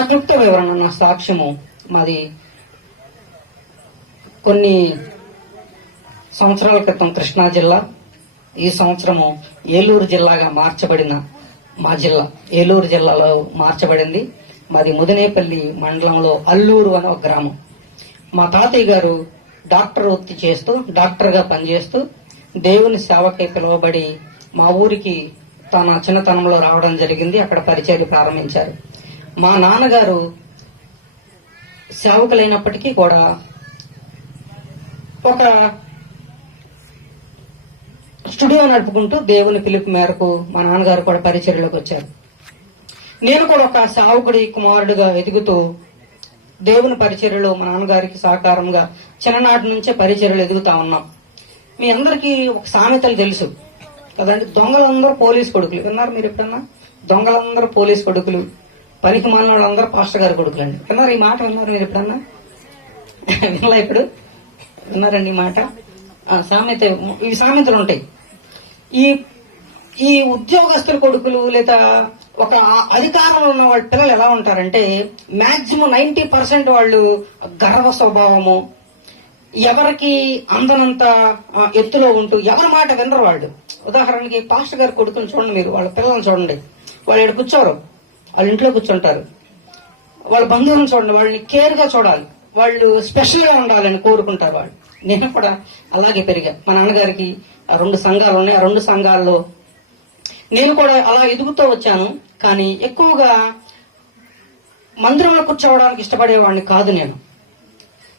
నా క్లుప్త వివరణ, నా సాక్ష్యము. మాది కొన్ని సంవత్సరాల క్రితం కృష్ణా జిల్లా, ఈ సంవత్సరము ఏలూరు జిల్లాగా మార్చబడిన మా జిల్లా ఏలూరు జిల్లాలో మార్చబడింది. మాది ముదినేపల్లి మండలంలో అల్లూరు అనే ఒక గ్రామం. మా తాతయ్య గారు డాక్టర్ వృత్తి చేస్తూ, డాక్టర్గా పనిచేస్తూ దేవుని సేవకై పిలువబడి మా ఊరికి తన చిన్నతనంలో రావడం జరిగింది. అక్కడ పరిచర్య ప్రారంభించారు. మా నాన్నగారు సేవకులైనప్పటికీ కూడా ఒక స్టూడియో నడుపుకుంటూ దేవుని పిలుపు మేరకు మా నాన్నగారు కూడా పరిచర్యలోకి వచ్చారు. నేను కూడా ఒక సేవకుడి కుమారుడిగా ఎదుగుతూ దేవుని పరిచర్యలో మా నాన్నగారికి సహకారంగా చిన్ననాటి నుంచే పరిచర్యలు ఎదుగుతా ఉన్నాం. మీ అందరికీ ఒక సామెతలు తెలుసు కదండి, దొంగలందరూ పోలీస్ కొడుకులు. విన్నారు మీరు ఎప్పుడన్నా? దొంగలందరూ పోలీస్ కొడుకులు, పనికి మాలిన వాళ్ళందరూ పాస్టర్ గారి కొడుకులు అండి. విన్నారు ఈ మాట? విన్నారు మీరు ఎప్పుడన్నా? వినలా? ఇప్పుడు విన్నారండి ఈ మాట? సామెత, ఈ సామెతలు ఉంటాయి. ఈ ఉద్యోగస్తుల కొడుకులు లేదా ఒక అధికారంలో ఉన్న వాళ్ళ పిల్లలు ఎలా ఉంటారంటే, మాక్సిమం 90% వాళ్ళు గర్వ స్వభావము, ఎవరికి అందనంత ఎత్తులో ఉంటూ ఎవరి మాట వినరు వాళ్ళు. ఉదాహరణకి పాస్టర్ గారి కొడుకుని చూడండి, మీరు వాళ్ళ పిల్లల్ని చూడండి, వాళ్ళు ఇక్కడ కూర్చోరు, వాళ్ళ ఇంట్లో కూర్చుంటారు. వాళ్ళ బంధువులను చూడండి, వాళ్ళని కేర్ గా చూడాలి, వాళ్ళు స్పెషల్ గా ఉండాలని కోరుకుంటారు వాళ్ళు. నేను కూడా అలాగే పెరిగా. మా నాన్నగారికి 2 సంఘాలు ఉన్నాయి. ఆ 2 సంఘాల్లో నేను కూడా అలా ఎదుగుతూ వచ్చాను. కానీ ఎక్కువగా మందిరంలో కూర్చోవడానికి ఇష్టపడేవాడిని కాదు. నేను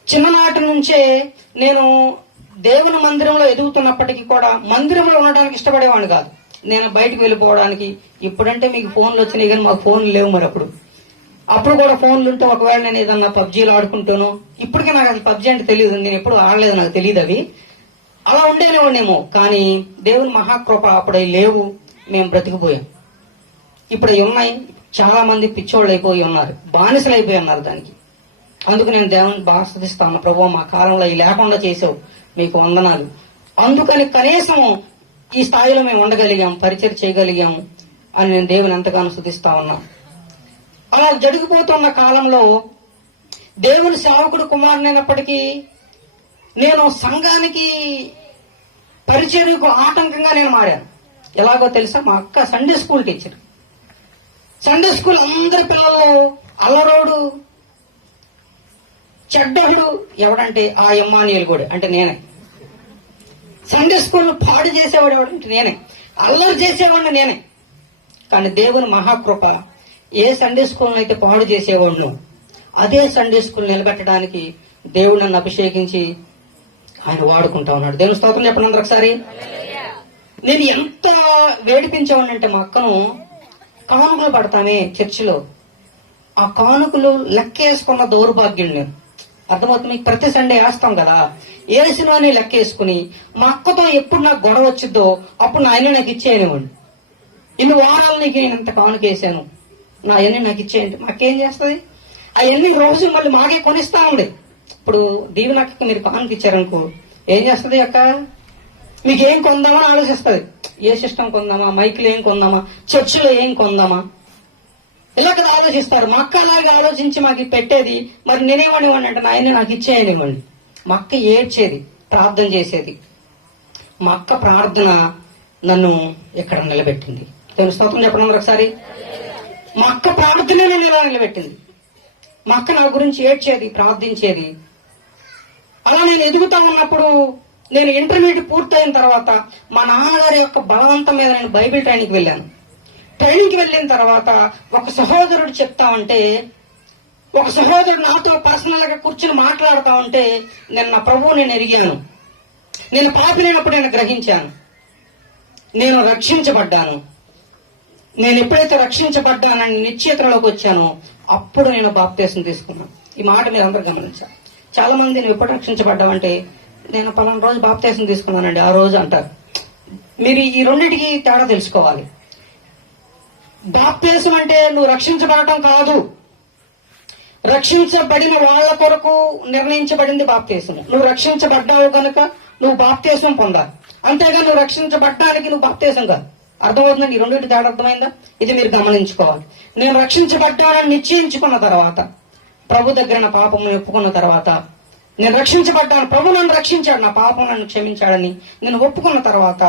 చిన్ననాటి నుంచే నేను దేవుని మందిరంలో ఎదుగుతున్నప్పటికీ కూడా మందిరంలో ఉండడానికి ఇష్టపడేవాడిని కాదు. నేను బయటకు వెళ్ళిపోవడానికి, ఇప్పుడంటే మీకు ఫోన్లు వచ్చినాయి కానీ మాకు ఫోన్లు లేవు. మరి అప్పుడు కూడా ఫోన్లు ఉంటే ఒకవేళ నేను ఏదన్నా పబ్జీలు ఆడుకుంటాను. ఇప్పటికే నాకు అది పబ్జీ అంటే తెలియదు, నేను ఎప్పుడు ఆడలేదు, నాకు తెలియదు అవి. అలా ఉండేనేమో. కానీ దేవుని మహాకృప అప్పుడై లేవు, మేము బ్రతికిపోయాం. ఇప్పుడు అవి ఉన్నాయి. చాలా మంది పిచ్చోళ్ళు అయిపోయి ఉన్నారు, బానిసలు అయిపోయి ఉన్నారు దానికి. అందుకు నేను దేవుని బాగా స్తుతిస్తాను. ప్రభు, మా కాలంలో ఇవి లేకుండా చేసావు, మీకు వందనాలు. అందుకని కనీసం ఈ స్థాయిలో మేము ఉండగలిగాం, పరిచయం చేయగలిగాం అని నేను దేవుని ఎంతగానో స్తుతిస్తా ఉన్నాం. అలా జరిగిపోతున్న కాలంలో దేవుని సేవకుడు కుమారునైనప్పటికీ నేను సంఘానికి పరిచర్యకు ఆటంకంగా నేను మారాను. ఎలాగో తెలుసా? మా అక్క Sunday school teacher. Sunday school అందరి పిల్లలు అల్లరోడు, చెడ్డోడు ఎవడంటే ఆ ఎమ్మానియల్ కూడా అంటే నేనే. సండే స్కూల్ పాడు చేసేవాడు ఎవడంటే నేనే, అల్లరి చేసేవాడిని నేనే. కానీ దేవుని మహాకృప, ఏ సండే స్కూల్ అయితే పాడు చేసేవాడు అదే సండే స్కూల్ నిలబెట్టడానికి దేవుడు నన్ను అభిషేకించి ఆయన వాడుకుంటా ఉన్నాడు. దేవుని స్తోత్రం చెప్పండి అందరూ ఒకసారి. నేను ఎంత వేడిపించేవాడినంటే, మా అక్కను కానుకలు పడతానే చర్చిలో, ఆ కానుకలు లెక్కేసుకున్న దౌర్భాగ్యం నేను. అర్థమవుతుంది మీకు? ప్రతి సండే వేస్తాం కదా, వేసినవని లెక్కేసుకుని మా అక్కతో ఎప్పుడు నాకు గొడవ వచ్చిద్దో అప్పుడు నా ఆయన నాకు ఇచ్చేయనివ్వండి. ఇన్ని వారాలు నీకు నేను ఎంత కానుక వేసాను, నా అవన్నీ నాకు ఇచ్చేయండి. మాకేం చేస్తుంది? అవన్నీ రోజు మళ్ళీ మాకే కొనిస్తా ఉండే. ఇప్పుడు దీవెనక్కకి మీరు కానుక ఇచ్చారనుకో, ఏం చేస్తుంది అక్క? మీకు ఏం కొందామా ఆలోచిస్తుంది. ఏ సిస్టమ్ కొందామా, మైకులు ఏం కొందామా, చర్చిలో ఏం కొందామా, ఇలా కదా ఆలోచిస్తారు. మా అక్క అలాగే ఆలోచించి మాకు పెట్టేది. మరి నేనేమనివ్వండి అంటే, నాయన నాకు ఇచ్చేయనివ్వండి. మా అక్క ఏడ్చేది, ప్రార్థన చేసేది. మా అక్క ప్రార్థన నన్ను ఇక్కడ నిలబెట్టింది. నేను స్తోత్రం చెప్పడం ఒకసారి. మా అక్క ప్రార్థనే నన్ను ఇలా నిలబెట్టింది. మా అక్క నా గురించి ఏడ్చేది, ప్రార్థించేది. అలా నేను ఎదుగుతా ఉన్నప్పుడు, నేను ఇంటర్మీడియట్ పూర్తయిన తర్వాత మా నాన్నగారి యొక్క బలవంతం మీద నేను బైబిల్ ట్రైనింగ్కి వెళ్ళాను. ట్రైనింగ్కి వెళ్ళిన తర్వాత ఒక సహోదరుడు చెప్తా ఉంటే, ఒక సహోదరుడు నాతో పర్సనల్ గా కూర్చుని మాట్లాడుతా ఉంటే, నేను నా ప్రభువు నేను ఎరిగాను. నేను పాపినప్పుడు నేను గ్రహించాను, నేను రక్షించబడ్డాను. నేను ఎప్పుడైతే రక్షించబడ్డానని నిశ్చయితలోకి వచ్చానో అప్పుడు నేను బాప్తీసం తీసుకున్నాను. ఈ మాట మీరు అందరూ గమనించాలి. చాలా మంది నువ్వు ఎప్పుడు రక్షించబడ్డావంటే, నేను పలానా రోజు బాప్తీసం తీసుకున్నానండి ఆ రోజు అంటారు. మీరు ఈ రెండింటికి తేడా తెలుసుకోవాలి. బాప్తీసం అంటే నువ్వు రక్షించబడటం కాదు, రక్షించబడిన వాళ్ళ కొరకు నిర్ణయించబడింది బాప్తీసం. నువ్వు రక్షించబడ్డావు కనుక నువ్వు బాప్తీసం పొందాలి, అంతేగా నువ్వు రక్షించబడ్డానికి నువ్వు బాప్తీసం కాదు. అర్థమవుతుందండి? ఈ రెండింటి తేడా అర్థమైందా? ఇది మీరు గమనించుకోవాలి. నేను రక్షించబడ్డానని నిశ్చయించుకున్న తర్వాత, ప్రభు దగ్గర నా పాపం ఒప్పుకున్న తర్వాత, నేను రక్షించబడ్డాను, ప్రభు నన్ను రక్షించాడు, నా పాపం నన్ను క్షమించాడని నేను ఒప్పుకున్న తర్వాత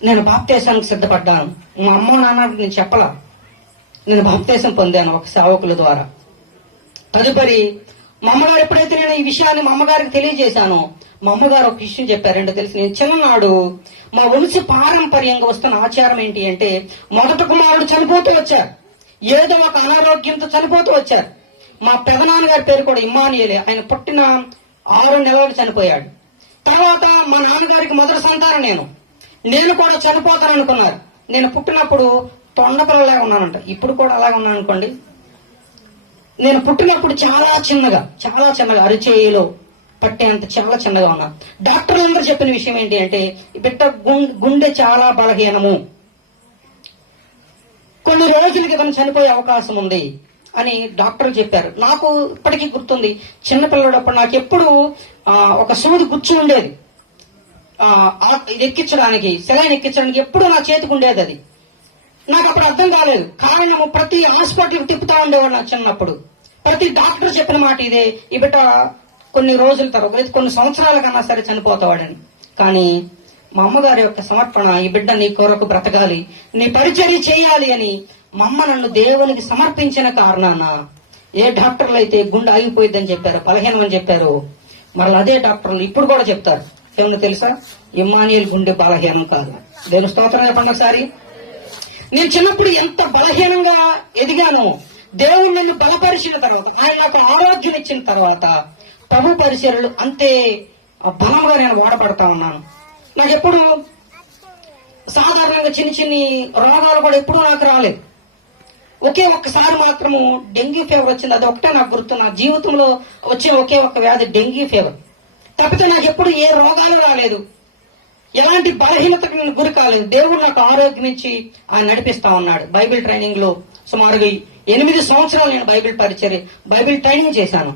నేను బాప్తీసానికి సిద్ధపడ్డాను. మా అమ్మ నాన్నకి నేను చెప్పలా, నేను బాప్తీసం పొందాను ఒక సేవకుల ద్వారా. తదుపరి మా అమ్మగారు ఎప్పుడైతే నేను ఈ విషయాన్ని మా అమ్మగారికి తెలియజేశానో, మా అమ్మగారు ఒక విషయం చెప్పారంటే తెలిసి, నేను చిన్ననాడు మా వంశ పారంపర్యంగా వస్తున్న ఆచారం ఏంటి అంటే, మొదట కుమారుడు చనిపోతూ వచ్చారు, ఏదో ఒక అనారోగ్యంతో చనిపోతూ వచ్చారు. మా పెదనాన్నగారి పేరు కూడా ఇమ్మానియేలే. ఆయన పుట్టిన 6 నెలలకు చనిపోయాడు. తర్వాత మా నాన్నగారికి మొదటి సంతానం నేను కూడా చనిపోతాను అనుకున్నారు. నేను పుట్టినప్పుడు తొండపిల్లలాగా ఉన్నానంట. ఇప్పుడు కూడా అలాగే ఉన్నాను అనుకోండి. నేను పుట్టినప్పుడు చాలా చిన్నగా అరిచేయిలో పట్టేంత చాలా చిన్నగా ఉన్నా. డాక్టర్లు అందరూ చెప్పిన విషయం ఏంటి అంటే, ఈ బిడ్డ గుండె చాలా బలహీనము, కొన్ని రోజులకి ఇతను చనిపోయే అవకాశం ఉంది అని డాక్టర్లు చెప్పారు. నాకు ఇప్పటికీ గుర్తుంది, చిన్నపిల్లడప్పుడు నాకు ఎప్పుడు ఒక సూది గుచ్చి ఉండేది, ఎక్కించడానికి, సెలైన్ ఎక్కించడానికి ఎప్పుడు నా చేతికి ఉండేది. అది నాకు అప్పుడు అర్థం కాలేదు. కారణము ప్రతి హాస్పిటల్కి తిప్పుతా ఉండేవాడు నా చిన్నప్పుడు. ప్రతి డాక్టర్ చెప్పిన మాట ఇదే, ఈ బిడ్డ కొన్ని రోజుల తర్వాత, కొన్ని సంవత్సరాల కన్నా సరే చనిపోతావాడని. కానీ మా అమ్మగారి యొక్క సమర్పణ, ఈ బిడ్డ నీ కొరకు బ్రతకాలి, నీ పరిచర్య చేయాలి అని మా అమ్మ నన్ను దేవునికి సమర్పించిన కారణాన ఏ డాక్టర్లు అయితే గుండె ఆగిపోయిద్దని చెప్పారు, బలహీనం అని చెప్పారు, మరలా అదే డాక్టర్లు ఇప్పుడు కూడా చెప్తారు. ఏమన్నా తెలుసా? ఇమ్మానియేల్ గుండె బలహీనం కాదు. దేవుని స్తోత్రం చెప్పండి ఒకసారి. నేను చిన్నప్పుడు ఎంత బలహీనంగా ఎదిగానో, దేవుడు నన్ను బలపరిచిన తర్వాత, ఆయన నాకు ఆరోగ్యం ఇచ్చిన తర్వాత, ప్రభు పరిచర్యలు అంతే బలంగా నేను వాడపడతా ఉన్నాను. నాకు ఎప్పుడు సాధారణంగా చిన్ని రోగాలు కూడా ఎప్పుడూ నాకు రాలేదు. ఒకే ఒక్కసారి మాత్రము డెంగ్యూ ఫీవర్ వచ్చింది. అది ఒకటే నాకు గుర్తు. నా జీవితంలో వచ్చిన ఒకే ఒక్క వ్యాధి డెంగ్యూ ఫీవర్. తప్పితే నాకు ఎప్పుడు ఏ రోగాలు రాలేదు, ఎలాంటి బలహీనతకు నేను గురి కాలేదు. దేవుడు నాకు ఆరోగ్యం ఇచ్చి ఆయన నడిపిస్తా ఉన్నాడు. బైబిల్ ట్రైనింగ్ లో సుమారుగా 8 సంవత్సరాలు నేను బైబిల్ ట్రైనింగ్ చేశాను.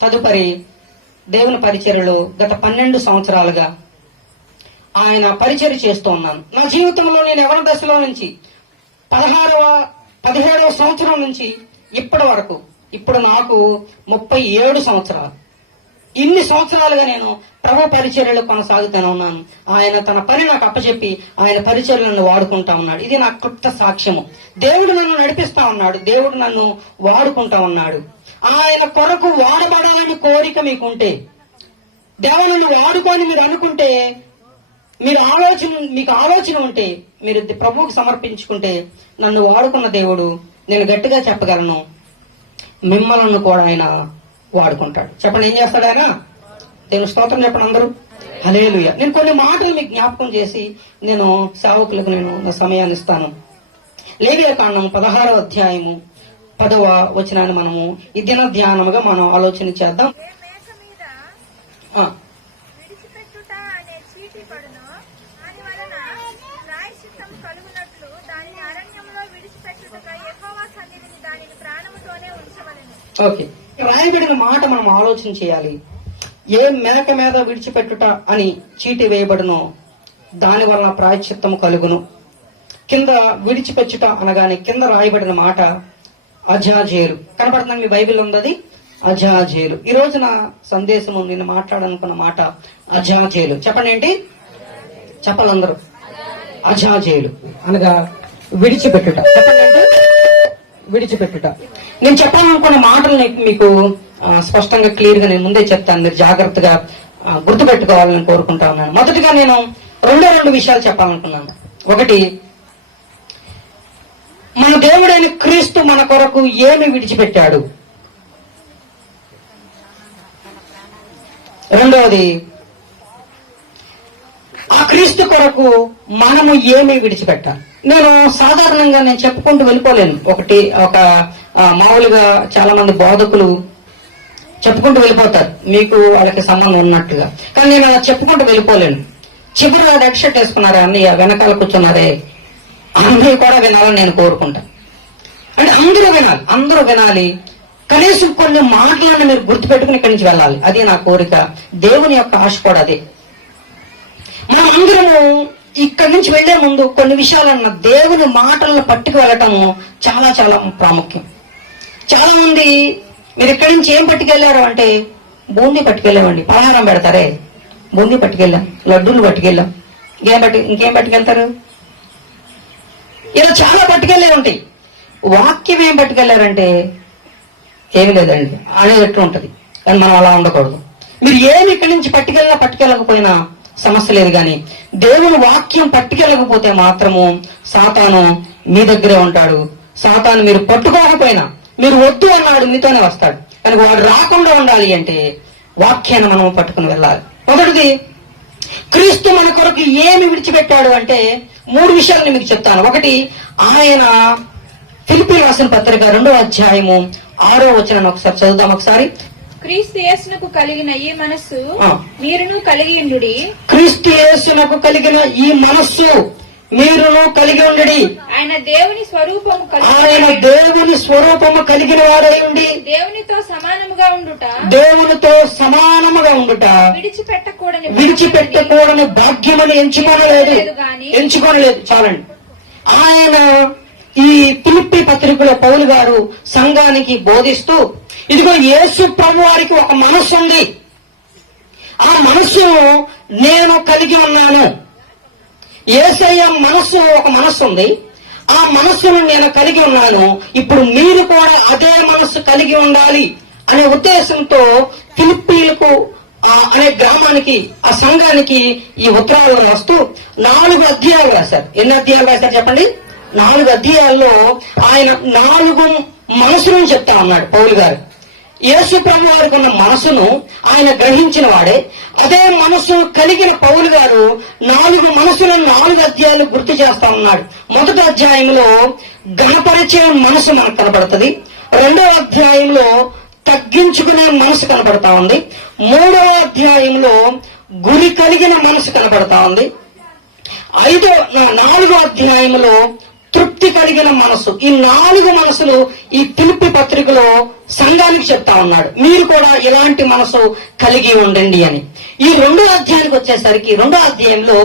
తదుపరి దేవుని పరిచర్యలో గత 12 సంవత్సరాలుగా ఆయన పరిచర్య చేస్తూ ఉన్నాను. నా జీవితంలో నేను ఎవరి దశలో నుంచి 17వ సంవత్సరం నుంచి ఇప్పటి వరకు, ఇప్పుడు నాకు 37 సంవత్సరాలు. ఇన్ని సంవత్సరాలుగా నేను ప్రభు పరిచర్యలు కొనసాగుతూనే ఉన్నాను. ఆయన తన పని నాకు అప్పచెప్పి ఆయన పరిచర్యలను వాడుకుంటా ఉన్నాడు. ఇది నా క్లుప్త సాక్ష్యము. దేవుడు నన్ను నడిపిస్తా ఉన్నాడు, దేవుడు నన్ను వాడుకుంటా ఉన్నాడు. ఆయన కొరకు వాడబడాలని కోరిక మీకుంటే, దేవుడిని వాడుకొని మీరు అనుకుంటే, మీకు ఆలోచన ఉంటే, మీరు ప్రభువుకి సమర్పించుకుంటే, నన్ను వాడుకున్న దేవుడు, నేను గట్టిగా చెప్పగలను, మిమ్మల్ని కూడా ఆయన వాడుకుంటాడు. చెప్పండి, ఏం చేస్తాడు ఆయన? దేవుని స్తోత్రం చెప్పండి అందరూ. హల్లెలూయా. నేను కొన్ని మాటలు మీకు జ్ఞాపకం చేసి నేను సేవకులకు నేను నా సమయాన్ని ఇస్తాను. లేవియాకాండం 16వ అధ్యాయము 10వ వచనాన్ని మనము ఈ దిన ధ్యానముగా మనం ఆలోచన చేద్దాం. ఓకే, రాయబడిన మాట మనం ఆలోచన చేయాలి. ఏ మేక మీద విడిచిపెట్టుట అని చీటి వేయబడునో దాని వలన ప్రాయశ్చిత్తము కలుగును. కింద విడిచిపెట్టుట అనగానే కింద రాయబడిన మాట అజాజేలు. కనపడుతుంది మీ బైబిల్ ఉంది, అజాజేలు. ఈ రోజు నా సందేశము నేను మాట్లాడాలనుకున్న మాట అజాజేలు. చెప్పండి, ఏంటి చెప్పాలి అందరూ? అజాజేలు అనగా విడిచిపెట్టుట. చెప్పండి, విడిచిపెట్టుట. నేను చెప్పాలనుకున్న మాటలు మీకు స్పష్టంగా క్లియర్ గా నేను ముందే చెప్తాను, మీరు జాగ్రత్తగా గుర్తుపెట్టుకోవాలని కోరుకుంటా ఉన్నాను. మొదటిగా నేను రెండు విషయాలు చెప్పాలనుకున్నాను. ఒకటి, మన దేవుడైన క్రీస్తు మన కొరకు ఏమి విడిచిపెట్టాడు. రెండవది, ఆ క్రీస్తు కొరకు మనము ఏమి విడిచిపెట్టాలి. నేను సాధారణంగా నేను చెప్పుకుంటూ వెళ్ళిపోలేను. ఒక మామూలుగా చాలా మంది బోధకులు చెప్పుకుంటూ వెళ్ళిపోతారు, మీకు వాళ్ళకి సంబంధం ఉన్నట్టుగా. కానీ నేను అలా చెప్పుకుంటూ వెళ్ళిపోలేను. చివరి రెడ్ షర్ట్ వేసుకున్నారా అన్నయ్య, వెనకాల కూర్చున్నారే, అన్నయ్య కూడా వినాలని నేను కోరుకుంటా. అంటే అందరూ వినాలి. కనీసం కొన్ని మాటలను మీరు గుర్తుపెట్టుకుని ఇక్కడి నుంచి వెళ్ళాలి. అది నా కోరిక. దేవుని యొక్క ఆశ కూడా అదే. మనం అందరము ఇక్కడి నుంచి వెళ్లే ముందు కొన్ని విషయాలన్న దేవుని మాటలను పట్టుకు వెళ్ళటము చాలా చాలా ప్రాముఖ్యం. చాలా మంది మీరు ఇక్కడి నుంచి ఏం పట్టుకెళ్లారు అంటే బూందీ పట్టుకెళ్ళామండి, పలహారం పెడతారే బూందీ పట్టుకెళ్ళాం, లడ్డూలు పట్టుకెళ్ళాం, ఇంకేం పట్టుకెళ్తారు? ఇలా చాలా పట్టుకెళ్ళే ఉంటాయి. వాక్యం ఏం పట్టుకెళ్లారంటే ఏమి లేదండి అనేటట్టు ఉంటది. కానీ మనం అలా ఉండకూడదు. మీరు ఏమి ఇక్కడి నుంచి పట్టుకెళ్ళకపోయినా సమస్య లేదు, కానీ దేవుని వాక్యం పట్టుకెళ్ళకపోతే మాత్రము సాతాను మీ దగ్గరే ఉంటాడు. సాతాను మీరు పట్టుకోకపోయినా, మీరు వద్దు అన్నాడు మీతోనే వస్తాడు. కానీ వాడు రాకుండా ఉండాలి అంటే వాక్యాన్ని మనం పట్టుకుని వెళ్ళాలి. మొదటిది, క్రీస్తు మన కొరకు ఏమి విడిచిపెట్టాడు అంటే 3 విషయాలను మీకు చెప్తాను. ఒకటి, ఆయన ఫిలిప్పీయులకు రాసిన పత్రిక 2వ అధ్యాయము 6వ వచనాన్ని ఒకసారి చదువుదాం. ఒకసారి, క్రీస్తు యేసునకు కలిగిన ఈ మనస్సు మీరును కలిగి ఉండుడి. క్రీస్తు యేసునకు కలిగిన ఈ మనస్సు మీరును కలిగి ఉండుడి. ఆయన దేవుని స్వరూపము కలిగిన వాడై ఉండి దేవునితో సమానముగా ఉండుట విడిచిపెట్టకూడని భాగ్యమని ఎంచుకోనలేదు. చాలండి. ఆయన ఈ ఫిలిప్పీ పత్రికలో పౌలు గారు సంఘానికి బోధిస్తూ, ఇదిగో యేసు ప్రభు వారికి ఒక మనస్సు ఉంది, ఆ మనస్సును నేను కలిగి ఉన్నాను. యేసయ్య మనస్సు ఒక మనస్సు ఉంది, ఆ మనస్సును నేను కలిగి ఉన్నాను. ఇప్పుడు మీరు కూడా అదే మనస్సు కలిగి ఉండాలి అనే ఉద్దేశంతో ఫిలిప్పీలకు అనే గ్రామానికి, ఆ సంఘానికి ఈ ఉత్తరాలను వస్తూ 4 అధ్యాయాలు రాశారు. ఎన్ని అధ్యాయాలు రాశారు చెప్పండి? 4 అధ్యాయాల్లో ఆయన 4 మనసులను చెప్తా ఉన్నాడు పౌలు గారు. యేసు ప్రభు వారికి ఉన్న మనసును ఆయన గ్రహించిన వాడే. అదే మనసు కలిగిన పౌలు గారు 4 మనసులను 4 అధ్యాయాలు గుర్తు చేస్తా ఉన్నాడు. మొదటి అధ్యాయంలో గణపరిచే మనసు మనకు కనపడుతుంది. 2వ అధ్యాయంలో తగ్గించుకునే మనసు కనపడతా ఉంది. 3వ అధ్యాయంలో గురి కలిగిన మనసు కనపడతా ఉంది. 4వ అధ్యాయంలో తృప్తి కలిగిన మనసు. ఈ 4 మనసులు ఈ ఫిలిప్పీ పత్రికలో సంఘానికి చెప్తా ఉన్నాడు. మీరు కూడా ఇలాంటి మనసు కలిగి ఉండండి అని. ఈ 2వ అధ్యాయానికి వచ్చేసరికి 2వ అధ్యాయంలో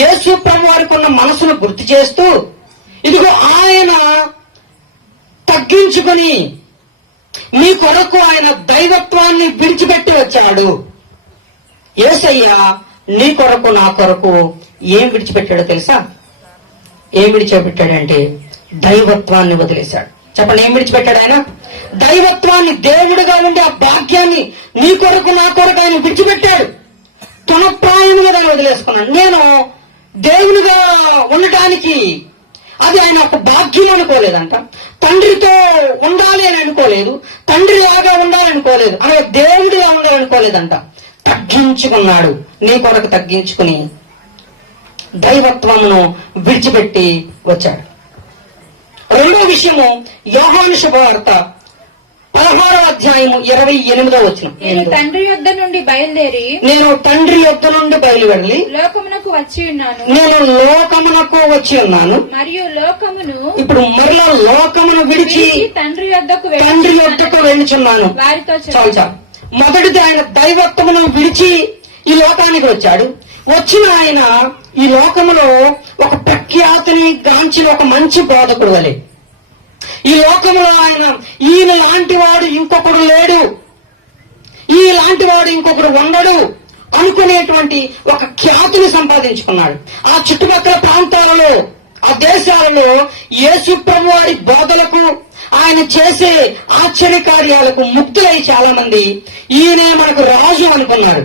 యేసు ప్రభు వారికి ఉన్న మనసును గుర్తు చేస్తూ, ఇదిగో ఆయన తగ్గించుకొని మీ కొరకు ఆయన దైవత్వాన్ని విడిచిపెట్టి వచ్చాడు. యేసయ్య నీ కొరకు నా కొరకు ఏం విడిచిపెట్టాడో తెలుసా? ఏం విడిచిపెట్టాడంటే దైవత్వాన్ని వదిలేశాడు. చెప్పండి, ఏం విడిచిపెట్టాడు ఆయన? దైవత్వాన్ని, దేవుడిగా ఉండే ఆ భాగ్యాన్ని నీ కొరకు నా కొరకు ఆయన విడిచిపెట్టాడు. తునప్రాయముగా దాన్ని వదిలేసుకున్నాడు. నేను దేవునిగా ఉండటానికి అది ఆయన ఒక భాగ్యం అనుకోలేదంట. తండ్రితో ఉండాలి అని అనుకోలేదు, తండ్రిలాగా ఉండాలి అనుకోలేదు, అలాగే దేవుడిగా ఉండాలనుకోలేదంట. తగ్గించుకున్నాడు. నీ కొరకు తగ్గించుకుని దైవత్వమును విడిచిపెట్టి వచ్చాడు. 2వ విషయము, యోహాను శుభవార్త 16వ అధ్యాయము 28వ వచనం. నేను తండ్రి యొద్ద నుండి బయలువెళ్ళి లోకమునకు వచ్చి ఉన్నాను మరియు లోకమును ఇప్పుడు మరలా లోకమును విడిచి తండ్రి యొద్దకు వెళ్ళుచున్నాను. చాలు. మొదటిది ఆయన దైవత్వమును విడిచి ఈ లోకానికి వచ్చాడు. వచ్చిన ఆయన ఈ లోకములో ఒక ప్రఖ్యాతిని గాంచిన ఒక మంచి బోధకుడు వలె, ఈ లోకములో ఆయన ఈయన లాంటి వాడు ఇంకొకడు లేడు, ఈ లాంటి వాడు ఇంకొకడు ఉండడు అనుకునేటువంటి ఒక ఖ్యాతిని సంపాదించుకున్నాడు. ఆ చుట్టుపక్కల ప్రాంతాలలో, ఆ దేశాలలో యేసు ప్రభు వారి బోధలకు, ఆయన చేసే ఆశ్చర్య కార్యాలకు ముక్తులై చాలా మంది ఈయనే మనకు రాజు అనుకున్నారు.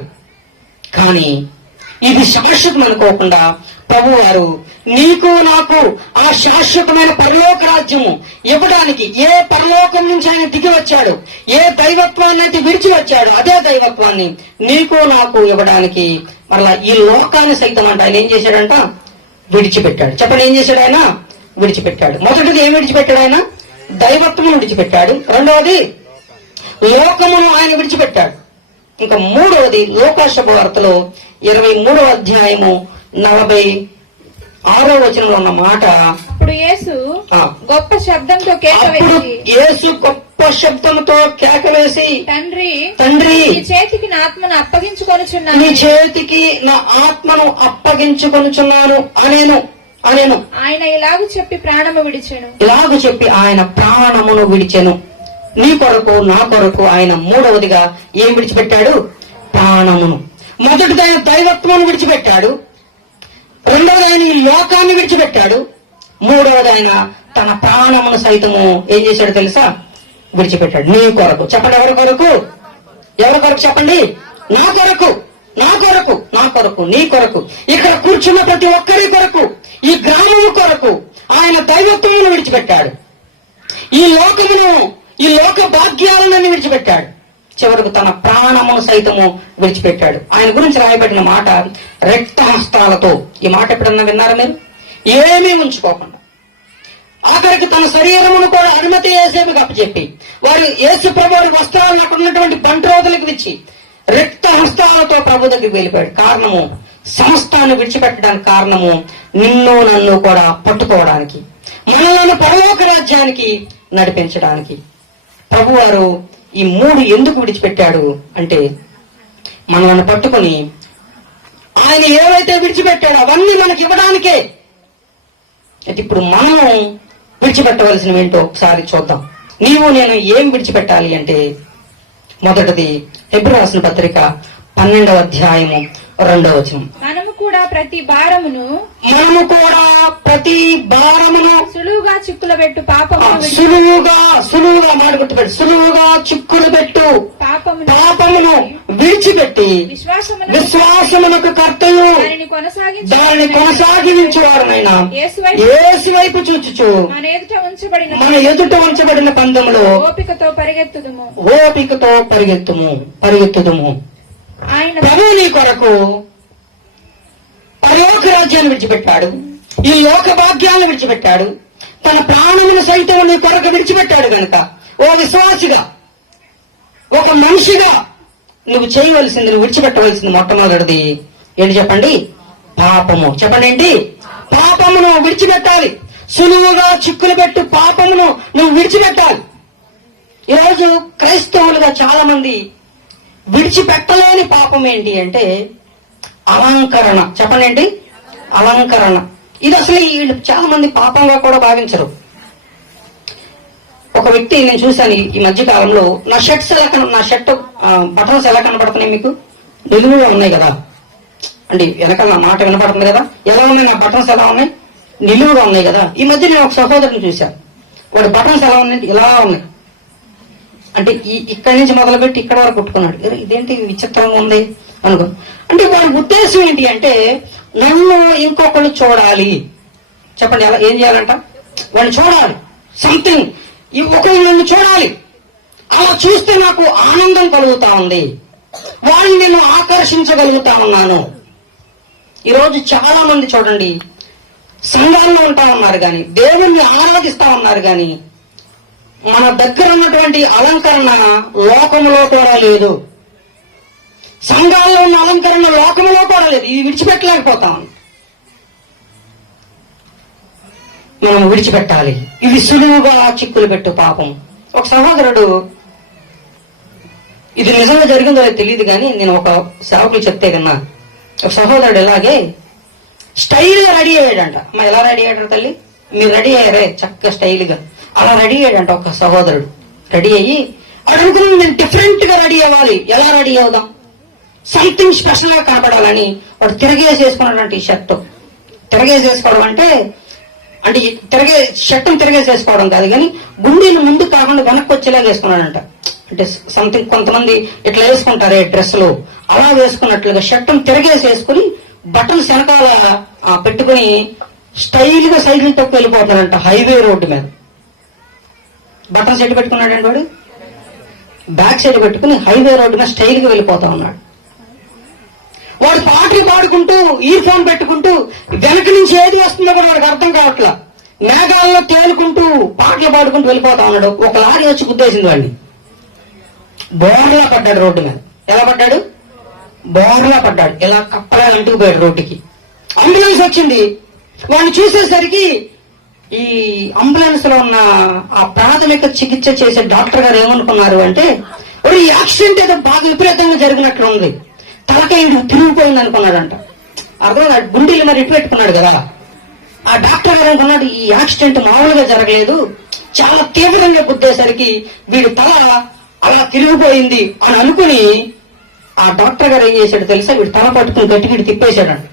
కానీ ఇది శాశ్వతం అనుకోకుండా ప్రభు వారు నీకు నాకు ఆ శాశ్వతమైన పరలోక రాజ్యము ఇవ్వడానికి, ఏ పరలోకం నుంచి ఆయన దిగి వచ్చాడు, ఏ దైవత్వాన్ని అయితే విడిచి వచ్చాడు, అదే దైవత్వాన్ని నీకు నాకు ఇవ్వడానికి మరలా ఈ లోకాన్ని సైతం అంట ఆయన ఏం చేశాడంట? విడిచిపెట్టాడు. చెప్పండి, ఏం చేశాడు ఆయన? విడిచిపెట్టాడు. మొదటిది ఏం విడిచిపెట్టాడు ఆయన? దైవత్వమును విడిచిపెట్టాడు. 2వది లోకమును ఆయన విడిచిపెట్టాడు. ఇంకా 3వది లూకా శుభవార్తలో 23వ అధ్యాయము 46వ వచనంలో ఉన్న మాట. అప్పుడు యేసు గొప్ప శబ్దంతో కేక అప్పుడు వేసి యేసు గొప్ప శబ్దంతో కేక వేసి, తండ్రి తండ్రి నీ చేతికి నా ఆత్మను అప్పగించుకొనుచున్నాను. నీ చేతికి నా ఆత్మను అప్పగించుకొనుచున్నాను అనేను. ఆయన ఇలాగు చెప్పి ప్రాణము విడిచెను. ఇలాగు చెప్పి ఆయన ప్రాణమును విడిచెను. నీ కొరకు నా కొరకు ఆయన మూడవదిగా ఏం విడిచిపెట్టాడు? ప్రాణమును. మొదటిది ఆయన దైవత్వాన్ని విడిచిపెట్టాడు, రెండవది ఆయన ఈ లోకాన్ని విడిచిపెట్టాడు, మూడవది ఆయన తన ప్రాణమును సైతము ఏం చేశాడు తెలుసా? విడిచిపెట్టాడు. నీ కొరకు. చెప్పండి, ఎవరి కొరకు? ఎవరి కొరకు చెప్పండి? నా కొరకు, నా కొరకు, నా కొరకు, నీ కొరకు, ఇక్కడ కూర్చున్న ప్రతి ఒక్కరి కొరకు, ఈ గ్రామము కొరకు ఆయన దైవత్వమును విడిచిపెట్టాడు. ఈ లోకమును, ఈ లోక భాగ్యాలను విడిచిపెట్టాడు. చివరకు తన ప్రాణమును సైతము విడిచిపెట్టాడు. ఆయన గురించి రాయబడిన మాట రక్త హస్తాలతో. ఈ మాట ఎప్పుడన్నా విన్నారా మీరు? ఏమీ ఉంచుకోకుండా ఆఖరికి తన శరీరమును కూడా అనుమతి యేసేపుకి అప్పచెప్పి, వారు యేసు ప్రభు వారి వస్త్రాలను అక్కడ ఉన్నటువంటి బంట్రోదులకు ఇచ్చి రక్త హస్తాలతో ప్రభు దగ్గరికి వెళ్ళిపోయాడు. కారణము, సమస్తాన్ని విడిచిపెట్టడానికి కారణము నిన్ను నన్ను కూడా పట్టుకోవడానికి, మనలను పరలోక రాజ్యానికి నడిపించడానికి. ప్రభువారు ఈ మూడు ఎందుకు విడిచిపెట్టాడు అంటే, మనల్ని పట్టుకొని ఆయన ఏవైతే విడిచిపెట్టాడో అవన్నీ మనకి ఇవ్వడానికే. అయితే ఇప్పుడు మనము విడిచిపెట్టవలసినవి ఏంటో ఒకసారి చూద్దాం. నీవు నేను ఏం విడిచిపెట్టాలి అంటే, మొదటిది హెబ్రీ రాసిన పత్రిక 12వ అధ్యాయము 2వ వచనం. మనము కూడా ప్రతి భారమును సులువుగా చిక్కులు పెట్టు పాపమును సులువుగా మాట గుర్తుపెట్టు, సులువుగా చిక్కులు పెట్టు పాపమును విడిచిపెట్టి విశ్వాసమునకు కర్తయు దానిని కొనసాగించువారునైనా యేసు వైపు చూచుచు మన ఎదుట ఉంచబడిన పందెములో ఓపికతో పరిగెత్తుదుము. ప్రభు నీ కొరకు పరలోక రాజ్యాన్ని విడిచిపెట్టాడు, ఈ లోక భాగ్యాలను విడిచిపెట్టాడు, తన ప్రాణమును సైతం నీ కొరకు విడిచిపెట్టాడు గనక ఓ విశ్వాసిగా, ఒక మనిషిగా నువ్వు చేయవలసింది, నువ్వు విడిచిపెట్టవలసింది మొట్టమొదటిది ఏంటి చెప్పండి? పాపము. చెప్పండి, ఏంటి? పాపమును విడిచిపెట్టాలి. సులువుగా చిక్కులు పెట్టు పాపమును నువ్వు విడిచిపెట్టాలి. ఈరోజు క్రైస్తవులుగా చాలా మంది విడిచిపెట్టలేని పాపం ఏంటి అంటే అలంకరణ. చెప్పండి, ఏంటి? అలంకరణ. ఇది అసలు వీళ్ళు చాలా మంది పాపంగా కూడా భావించరు. ఒక వ్యక్తి నేను చూశాను ఈ మధ్య కాలంలో, నా షర్ట్ బటన్స్ ఎలా కనబడుతున్నాయి మీకు? నిలువుగా ఉన్నాయి కదా అండి, వెనకాల నా మాట వినపడుతుంది కదా. ఎలా ఉన్నాయి నా బటన్స్? ఎలా ఉన్నాయి? నిలువుగా ఉన్నాయి కదా. ఈ మధ్య నేను ఒక సహోదరుని చూశాను, వాడి బటన్స్ ఎలా ఉన్నాయి? ఇలా ఉన్నాయి. అంటే ఇక్కడి నుంచి మొదలుపెట్టి ఇక్కడ వరకు కుట్టుకున్నాడు. ఇదేంటి విచిత్రంగా ఉంది అనుకో. అంటే వాడి ఉద్దేశం ఏంటి అంటే, నన్ను ఇంకొకళ్ళు చూడాలి. చెప్పండి, అలా ఏం చేయాలంట? వాడిని చూడాలి, సంథింగ్, ఒకళ్ళు నన్ను చూడాలి. అలా చూస్తే నాకు ఆనందం కలుగుతా ఉంది, వాడిని నేను ఆకర్షించగలుగుతా ఉన్నాను. ఈరోజు చాలా మంది చూడండి, సంఘాల్లో ఉంటా ఉన్నారు కానీ, దేవుణ్ణి ఆరాధిస్తా ఉన్నారు కానీ, మన దగ్గర ఉన్నటువంటి అలంకరణ లోకంలో కూడా లేదు. సంఘాల్లో ఉన్న అలంకరణ లోకంలో కూడా లేదు. ఇది విడిచిపెట్టలేకపోతాం. మనం విడిచిపెట్టాలి. ఇది సులువుగా చిక్కులు పెట్టు పాపం. ఒక సహోదరుడు, ఇది నిజంగా జరిగిందో తెలియదు కానీ నేను ఒక సేవకులు చెప్తే కన్నా, ఒక సహోదరుడు ఇలాగే స్టైల్ గా రెడీ అయ్యాడంట. అమ్మ, ఎలా రెడీ అయ్యాడు తల్లి? మీరు రెడీ అయ్యారే చక్కగా స్టైల్ గా. అలా రెడీ అయ్యాడంట ఒక సహోదరుడు. రెడీ అయ్యి అడుగుతున్నాను, నేను డిఫరెంట్ గా రెడీ అవ్వాలి. ఎలా రెడీ అవుదాం? సంథింగ్ స్పెషల్ గా కనపడాలని వాడు తిరగేసేసుకున్నాడంట. ఈ షర్ట్ తిరగేసేసుకోవడం అంటే షర్ట్ను తిరగేసేసుకోవడం కాదు కానీ, గుండీలు ముందు కాకుండా వెనక్కి వచ్చేలాగా వేసుకున్నాడంట. అంటే సంథింగ్ కొంతమంది ఇట్లా వేసుకుంటారే డ్రెస్సులు, అలా వేసుకున్నట్లుగా షర్ట్ను తిరగేసేసుకుని బటన్స్ వెనకాల పెట్టుకుని స్టైల్ గా సైకిల్ తొక్కు వెళ్ళిపోతున్నాడంట హైవే రోడ్డు మీద. బటన్స్ ఎటు పెట్టుకున్నాడండి వాడు? బ్యాక్ సైడ్ పెట్టుకుని హైవే రోడ్డు మీద స్టైల్ గా వెళ్ళిపోతా ఉన్నాడు. వాడు పాటలు పాడుకుంటూ, ఇయర్ ఫోన్ పెట్టుకుంటూ, వెనక నుంచి ఏది వస్తుందో కూడా వాడికి అర్థం కావట్లా, మేఘాల్లో తేలుకుంటూ పాటలు పాడుకుంటూ వెళ్ళిపోతా ఉన్నాడు. ఒక లారీ వచ్చి గుద్దేసింది వాడిని. బోర్లా పడ్డాడు రోడ్డు మీద. ఎలా పడ్డాడు? బోర్లా పడ్డాడు. ఇలా కప్పలా అంటూ పోయాడు రోడ్డుకి. అంబులెన్స్ వచ్చింది. వాడిని చూసేసరికి ఈ అంబులెన్స్ లో ఉన్న ఆ ప్రాథమిక చికిత్స చేసే డాక్టర్ గారు ఏమనుకున్నారు అంటే, ఈ యాక్సిడెంట్ ఏదో బాగా విపరీతంగా జరిగినట్లు ఉంది, తలకాయ తిరిగిపోయింది అనుకున్నాడంట. అర్థం గుండెలు మరి ఇటు పెట్టుకున్నాడు కదా. ఆ డాక్టర్ గారు అనుకున్నాడు, ఈ యాక్సిడెంట్ మామూలుగా జరగలేదు, చాలా తీవ్రంగా గుద్దేసరికి వీడి తల అలా తిరిగిపోయింది అని అనుకుని ఆ డాక్టర్ గారు ఏం చేశాడు తెలుసా, వీడు తల పట్టుకుని గట్టిగిడి తిప్పేశాడంట.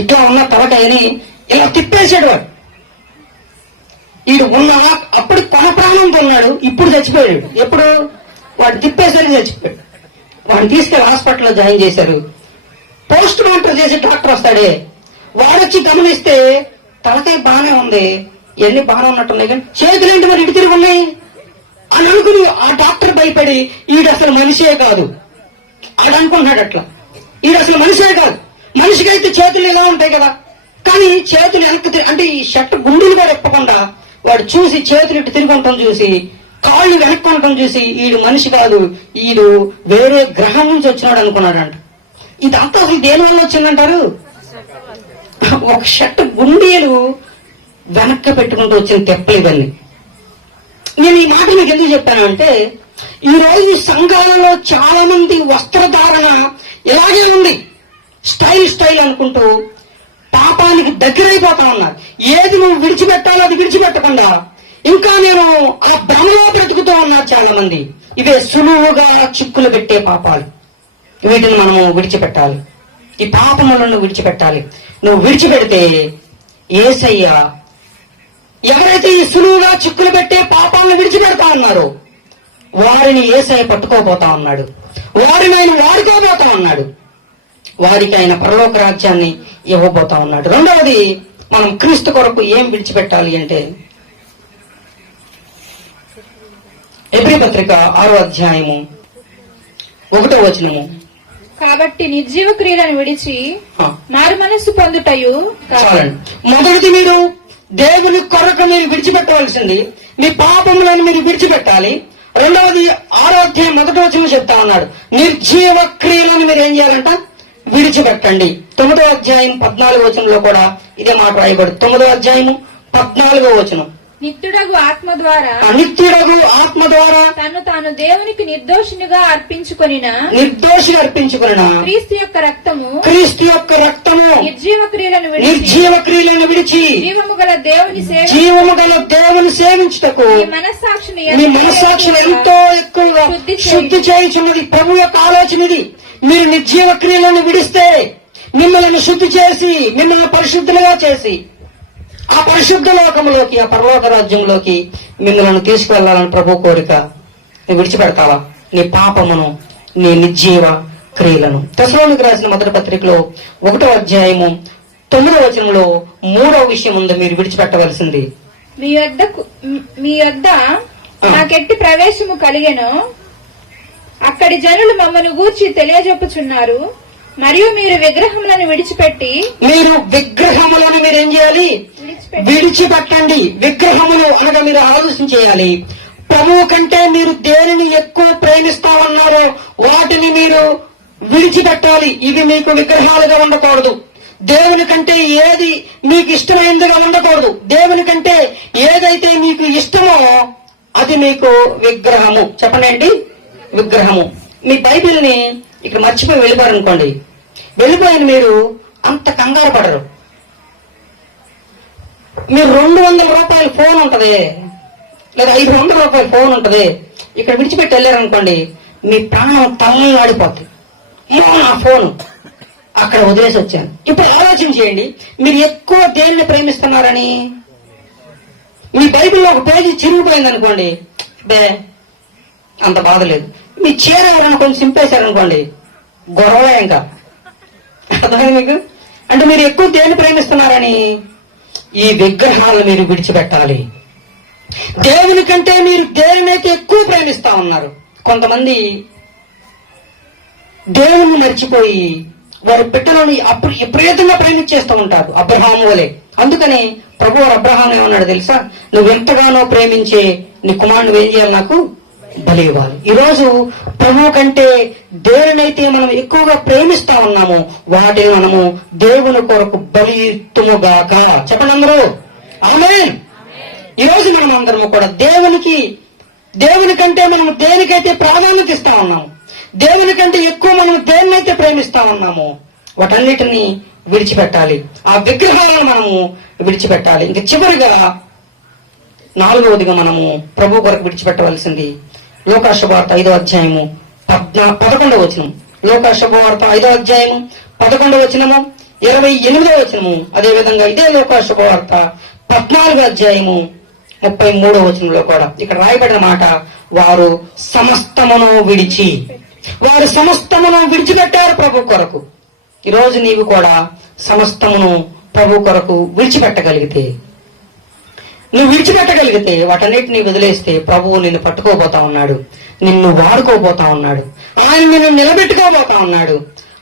ఇట్లా ఉన్న తలకాయని ఇలా తిప్పేశాడు వాడు. వీడు ఉన్న అప్పుడు కొన ప్రాణంతో ఉన్నాడు, ఇప్పుడు చచ్చిపోయాడు. ఎప్పుడు వాడు తిప్పేసరికి చచ్చిపోయాడు. వాడిని తీసుకెళ్లి హాస్పిటల్లో జాయిన్ చేశారు. పోస్ట్ మార్టం చేసే డాక్టర్ వస్తాడే, వాడొచ్చి గమనిస్తే తలకాయ బాగానే ఉంది, ఇవన్నీ బాగానే ఉన్నట్టున్నాయి, కానీ చేతులేంటి మరి ఇటు తిరిగి ఉన్నాయి అని అనుకుని ఆ డాక్టర్ భయపడి ఈడు అసలు మనిషే కాదు అని అనుకుంటున్నాడు. అట్లా ఈడు అసలు మనిషే కాదు. మనిషికి అయితే చేతులు ఇలా ఉంటాయి కదా, కానీ చేతులు వెనక్కి అంటే ఈ షర్ట్ గుండెలు కూడా ఎప్పకుండా వాడు చూసి చేతులు ఇటు తిరిగి ఉండటం చూసి, కాళ్ళు వెనక్కి ఉండటం చూసి ఈడు మనిషి కాదు, ఈడు వేరే గ్రహం నుంచి వచ్చినాడు అనుకున్నాడంట. ఇదంతా అసలు దేని వల్ల వచ్చిందంటారు? ఒక షర్ట్ గుండెలు వెనక్కి పెట్టుకుంటూ వచ్చిన తెప్పలు ఇవన్నీ. నేను ఈ మాట మీకు ఎందుకు చెప్పాను అంటే, ఈ రోజు సంఘాలలో చాలా మంది వస్త్రధారణ ఇలాగే ఉంది, స్టైల్ అనుకుంటూ పాపానికి దగ్గరైపోతా ఉన్నారు. ఏది నువ్వు విడిచిపెట్టాలో అది విడిచిపెట్టకుండా ఇంకా నేను ఆ భ్రమలో బ్రతుకుతూ ఉన్నారు చాలా మంది. ఇవే సులువుగా చిక్కులు పెట్టే పాపాలు, వీటిని మనము విడిచిపెట్టాలి. ఈ పాపములను విడిచిపెట్టాలి. నువ్వు విడిచిపెడితే యేసయ్య ఎవరైతే ఈ సులువుగా చిక్కులు పెట్టే పాపాలను విడిచిపెడతా ఉన్నారో వారిని యేసయ్య పట్టుకోబోతా ఉన్నాడు, వారిని ఆయన వాడుకోబోతా ఉన్నాడు, వారికి ఆయన పరలోక రాజ్యాన్ని ఇవ్వబోతా ఉన్నాడు. రెండవది, మనం క్రీస్తు కొరకు ఏం విడిచిపెట్టాలి అంటే, ఎబ్రీ పత్రిక 6వ అధ్యాయము 1వ వచనము. కాబట్టి నిర్జీవ క్రియలను విడిచి మారు మనస్సు పొందుటయు. చాలండి. మొదటిది, మీరు దేవుని కొరకు మీరు విడిచిపెట్టవలసింది మీ పాపములను మీరు విడిచిపెట్టాలి. రెండవది 6వ అధ్యాయం 1వ వచనం చెప్తా ఉన్నాడు, నిర్జీవ క్రియలను మీరు ఏం చేయాలంట? విడిచిపెట్టండి. 9వ అధ్యాయం 14వ వచనంలో కూడా ఇదే మాట రాయబడి, 9వ అధ్యాయము 14వ వచనం. నిత్యుడగు ఆత్మ ద్వారా తను తాను దేవునికి నిర్దోషిగా అర్పించుకొనిన క్రీస్తు యొక్క రక్తము నిర్జీవ క్రియలను విడిచి జీవము గల దేవుని సేవించుటకు మీ మనస్సాక్షిని ఎంతో ఎక్కువగా శుద్ధి చేయుచున్నది. ప్రభు యొక్క ఆలోచన ఇది. మీరు నిర్జీవ క్రియలను విడిస్తే మిమ్మల్ని శుద్ధి చేసి, మిమ్మల్ని పరిశుద్ధులుగా చేసి ఆ పరిశుద్ధ లోకంలోకి, ఆ పరలోక రాజ్యంలోకి మిమ్మల్ని తీసుకువెళ్లాలని ప్రభు కోరిక. నువ్వు విడిచిపెడతావా నీ పాపమును, నీ నిర్జీవ క్రియలను? తెస్సలోనికీయులకు రాసిన మొదటి పత్రికలో 1వ అధ్యాయము 9వ వచనంలో 3వ విషయం ఉంది, మీరు విడిచిపెట్టవలసింది. మీ యొద్ద నాకెట్టి ప్రవేశము కలిగెను, అక్కడి జనులు మమ్మను గూర్చి తెలియజెప్పుచున్నారు, మరియు మీరు విగ్రహములను విడిచిపెట్టి మీరేం చేయాలి? విడిచిపెట్టండి. విగ్రహములు అనగా మీరు ఆలోచన చేయాలి. ప్రభువు కంటే మీరు దేనిని ఎక్కువ ప్రేమిస్తా ఉన్నారో వాటిని మీరు విడిచిపెట్టాలి. ఇవి మీకు విగ్రహాలుగా ఉండకూడదు. దేవుని కంటే ఏది మీకు ఇష్టమైనదిగా ఉండకూడదు. దేవుని కంటే ఏదైతే మీకు ఇష్టమో అది మీకు విగ్రహము. చెప్పండి, విగ్రహము. మీ బైబిల్ని ఇక్కడ మర్చిపోయి వెళ్ళిపోయారు అనుకోండి, వెళ్ళిపోయిన మీరు అంత కంగారు పడరు. మీరు 200 రూపాయల ఫోన్ ఉంటది, లేదా 500 రూపాయల ఫోన్ ఉంటది, ఇక్కడ విడిచిపెట్టి వెళ్ళారనుకోండి, మీ ప్రాణం తల్లలాడిపోతుంది. నా ఫోన్ అక్కడ వదిలేసి వచ్చాను. ఇప్పుడు ఆలోచన చేయండి, మీరు ఎక్కువ దేన్ని ప్రేమిస్తున్నారని. మీ బైబిల్లో ఒక పేజీ చిరిగిపోయింది అనుకోండి, అంత బాధ లేదు. మీ చీర ఎవరైనా కొంచెం చింపేశారనుకోండి, గొడవ. ఇంకా అర్థమైంది మీకు? అంటే మీరు ఎక్కువ దేన్ని ప్రేమిస్తున్నారని. ఈ విగ్రహాలను మీరు విడిచిపెట్టాలి. దేవుని కంటే మీరు దేనినైతే ఎక్కువ ప్రేమిస్తా ఉన్నారు. కొంతమంది దేవుణ్ణి మర్చిపోయి వారి బిడ్డలను అప్పుడు విపరీతంగా ప్రేమించేస్తూ ఉంటారు, అబ్రహాము వలె. అందుకని ప్రభు అబ్రహాం ఏమన్నాడు తెలుసా? నువ్వు ఎంతగానో ప్రేమించే నీ కుమారుడు ఏం చేయాలి? నాకు బలి ఇవ్వాలి. ఈరోజు ప్రభు కంటే దేనినైతే మనం ఎక్కువగా ప్రేమిస్తా ఉన్నామో వాటిని మనము దేవుని కొరకు బలి ఇత్తుముగాక. చెప్పండి అందరూ ఆమేన్. ఈ రోజు మనం అందరము కూడా దేవుని కంటే మనం దేనికైతే ప్రాధాన్యత ఇస్తా ఉన్నాము, దేవుని కంటే ఎక్కువ మనం దేన్నైతే ప్రేమిస్తా ఉన్నామో వాటన్నిటిని విడిచిపెట్టాలి. ఆ విగ్రహాలను మనము విడిచిపెట్టాలి. ఇంక చివరిగా 4వదిగా మనము ప్రభు కొరకు విడిచిపెట్టవలసింది లూకా శుభవార్త 5వ అధ్యాయము 11వ వచనం. లూకా శుభవార్త 5వ అధ్యాయము 11వ వచనము, 28వ వచనము. అదేవిధంగా ఇదే లూకా శుభవార్త 14వ అధ్యాయము 33వ వచనంలో కూడా ఇక్కడ రాయబడిన మాట, వారు సమస్తమును విడిచిపెట్టారు ప్రభు కొరకు. ఈరోజు నీవు కూడా సమస్తమును ప్రభు కొరకు విడిచిపెట్టగలిగితే, నువ్వు విడిచిపెట్టగలిగితే, వాటన్నిటిని వదిలేస్తే ప్రభువు నిన్ను పట్టుకోబోతా ఉన్నాడు, నిన్ను వాడుకోబోతా ఉన్నాడు, ఆయన నిన్ను నిలబెట్టుకోబోతా ఉన్నాడు.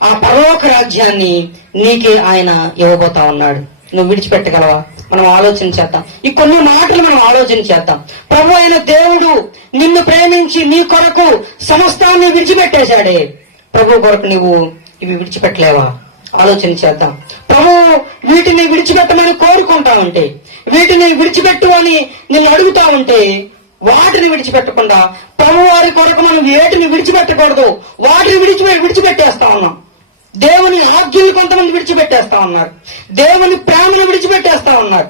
ఆ పరలోక రాజ్యాన్ని నీకే ఆయన ఇవ్వబోతా ఉన్నాడు. నువ్వు విడిచిపెట్టగలవా? మనం ఆలోచన చేద్దాం. ఈ కొన్ని మాటలు మనం ఆలోచన చేద్దాం. ప్రభు అయిన దేవుడు నిన్ను ప్రేమించి నీ కొరకు సమస్తాన్ని విడిచిపెట్టేశాడే. ప్రభు కొరకు నువ్వు ఇవి విడిచిపెట్టలేవా? ఆలోచన చేద్దాం. ప్రభు వీటిని విడిచిపెట్టమని కోరుకుంటా ఉంటే, వీటిని విడిచిపెట్టు అని నిన్ను అడుగుతా ఉంటే, వాటిని విడిచిపెట్టకుండా ప్రభు వారి కొరకు మనం వేటిని విడిచిపెట్టకూడదు వాటిని విడిచిపెట్టేస్తా ఉన్నాం. దేవుని ఆజ్ఞలు కొంతమంది విడిచిపెట్టేస్తా ఉన్నారు, దేవుని ప్రేమను విడిచిపెట్టేస్తా ఉన్నారు.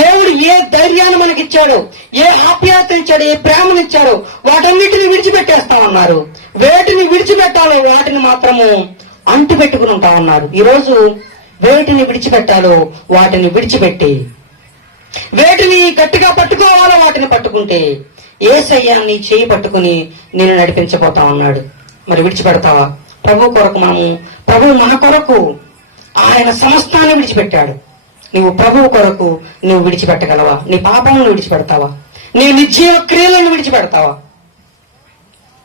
దేవుడు ఏ ధైర్యాన్ని మనకిచ్చాడో, ఏ ఆప్యాయత ఇచ్చాడో, ఏ ప్రేమనిచ్చాడో వాటన్నిటిని విడిచిపెట్టేస్తా ఉన్నారు. వేటిని విడిచిపెట్టాలో వాటిని మాత్రము అంటు పెట్టుకుని ఉంటా ఉన్నారు. ఈరోజు వేటిని విడిచిపెట్టాలో వాటిని విడిచిపెట్టి, వేటిని గట్టిగా పట్టుకోవాలో వాటిని పట్టుకుంటే యేసయ్య నీ చేయి పట్టుకుని నేను నడిపించబోతా ఉన్నాడు. మరి విడిచిపెడతావా? ప్రభు కొరకు ప్రభు మన కొరకు ఆయన సమస్తాన్ని విడిచిపెట్టాడు. నువ్వు ప్రభువు కొరకు నువ్వు విడిచిపెట్టగలవా? నీ పాపములను విడిచిపెడతావా? నీ నిర్జీవ క్రియలను విడిచిపెడతావా?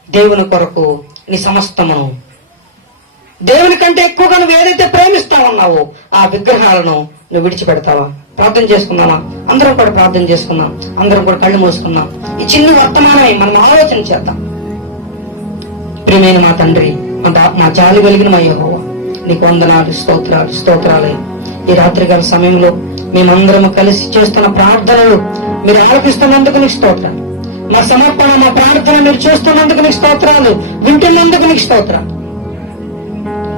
దేవుని కొరకు నీ సమస్తమును, దేవుని కంటే ఎక్కువగా నువ్వు ఏదైతే ప్రేమిస్తా ఉన్నావో ఆ విగ్రహాలను నువ్వు విడిచిపెడతావా? ప్రార్థన చేసుకుందామా? అందరం కూడా ప్రార్థన చేసుకుందాం. అందరం కూడా కళ్ళు మూసుకుందాం. ఈ చిన్న వర్తమానమే మనం ఆలోచన చేద్దాం. ప్రియమైన మా తండ్రి, మా జాలి వెలిగిన మా యెహోవా, నీకు వందనాలు, స్తోత్రాలే. ఈ రాత్రికాల సమయంలో మేమందరము కలిసి చేస్తున్న ప్రార్థనలు మీరు ఆలకిస్తున్నందుకు నీకు స్తోత్రాలు. మా సమర్పణ, మా ప్రార్థన మీరు చూస్తున్నందుకు నీకు స్తోత్రాలు, వింటున్నందుకు నీకు స్తోత్రాలు.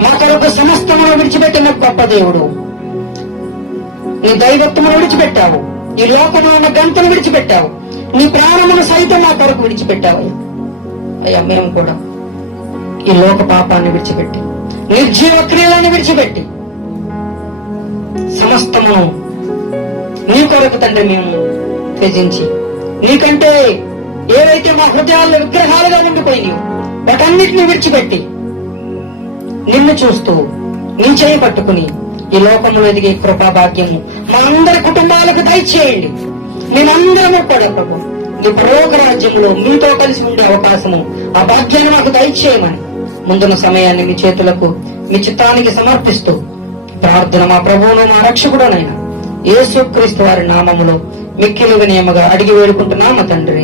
మా కొరకు సమస్తమును విడిచిపెట్టిన గొప్ప దేవుడు, నీ దైవత్వమును విడిచిపెట్టావు, ఈ లోకంలో ఉన్న గంటను విడిచిపెట్టావు, నీ ప్రాణమును సైతం మా కొరకు విడిచిపెట్టావు. అయ్యా, మేము కూడా ఈ లోక పాపాన్ని విడిచిపెట్టి, నిర్జీవ క్రియలను విడిచిపెట్టి సమస్తమును నీ కొరకు తండ్రి మేము త్యజించి, నీకంటే ఏవైతే మా హృదయాల్లో విగ్రహాలుగా ఉండిపోయినాయో వాటన్నిటిని విడిచిపెట్టి నిన్ను చూస్తూ నీ చేయి పట్టుకుని ఈ లోకంలో ఎదిగే కృపాభాగ్యము మా అందరి కుటుంబాలకు దయచేయండి. మేమందరము కూడా ప్రభు నీ పరలోక రాజ్యంలో మీతో కలిసి ఉండే అవకాశము, ఆ భాగ్యాన్ని మాకు దయచేయమని ముందున్న సమయాన్ని మీ చేతులకు, మీ చిత్తానికి సమర్పిస్తూ ప్రార్థన మా ప్రభువును మా రక్షకుడునైనా యేసుక్రీస్తు వారి నామములో మిక్కిలి వినయముగా అడిగి వేడుకుంటున్నాము తండ్రి.